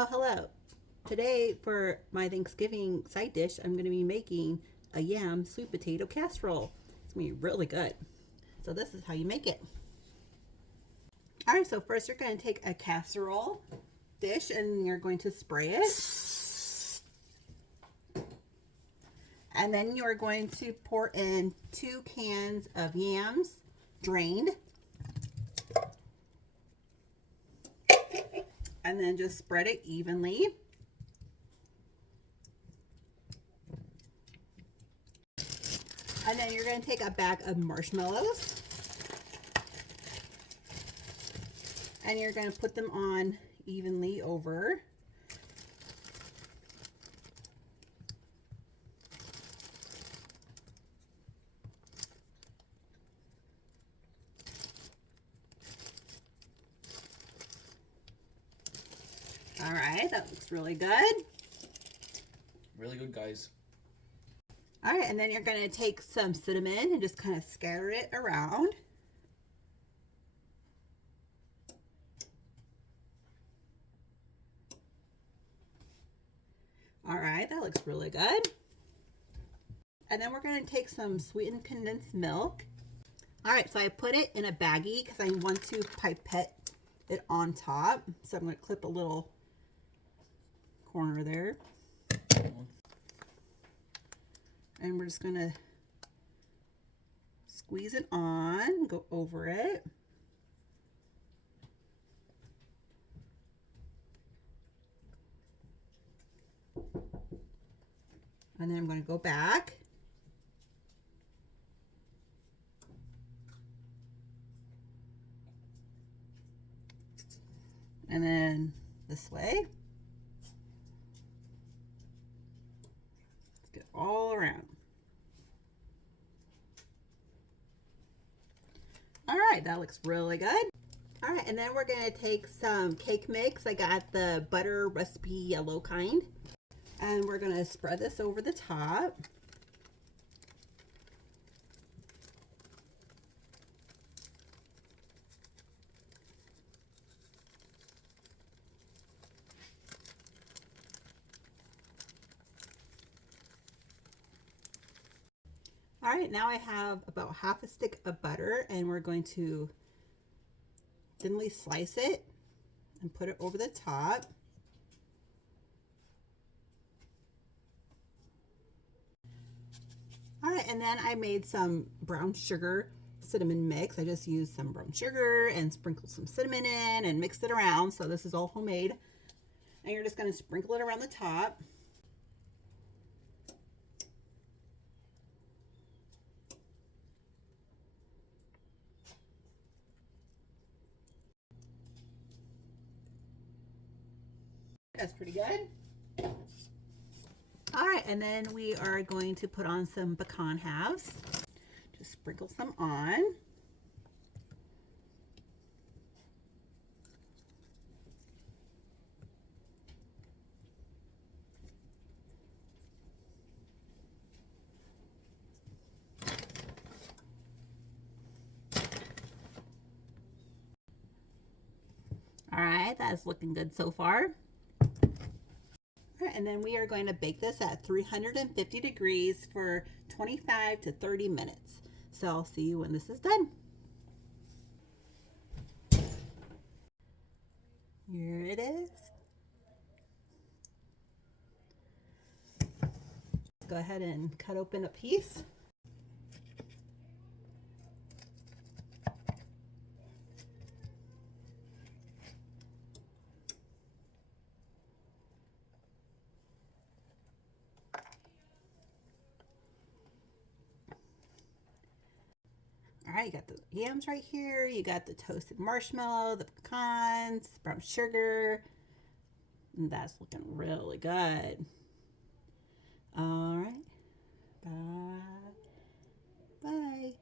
Oh, hello. Today for my Thanksgiving side dish, I'm going to be making a yam sweet potato casserole. It's going to be really good. So this is how you make it. All right, so first you're going to take a casserole dish and you're going to spray it. And then you're going to pour in 2 cans of yams, drained. And then just spread it evenly. And then you're going to take a bag of marshmallows and you're going to put them on evenly over. All right, that looks really good. Really good, guys. All right, and then you're going to take some cinnamon and just kind of scatter it around. All right, that looks really good. And then we're going to take some sweetened condensed milk. All right, so I put it in a baggie because I want to pipette it on top. So I'm going to clip a little corner there. And we're just going to squeeze it on, go over it. And then I'm going to go back. And then this way. Let's get all around. All right, that looks really good. All right, and then we're going to take some cake mix. I got the butter recipe yellow kind. And we're going to spread this over the top. All right, now I have about half a stick of butter and we're going to thinly slice it and put it over the top. All right, and then I made some brown sugar cinnamon mix. I just used some brown sugar and sprinkled some cinnamon in and mixed it around. So this is all homemade. And you're just going to sprinkle it around the top. That's pretty good. All right, and then we are going to put on some pecan halves. Just sprinkle some on. All right, that's looking good so far. And then we are going to bake this at 350 degrees for 25 to 30 minutes. So I'll see you when this is done. Here it is. Go ahead and cut open a piece. All right, you got the yams right here. You got the toasted marshmallow, the pecans, brown sugar. And that's looking really good. All right. Bye. Bye.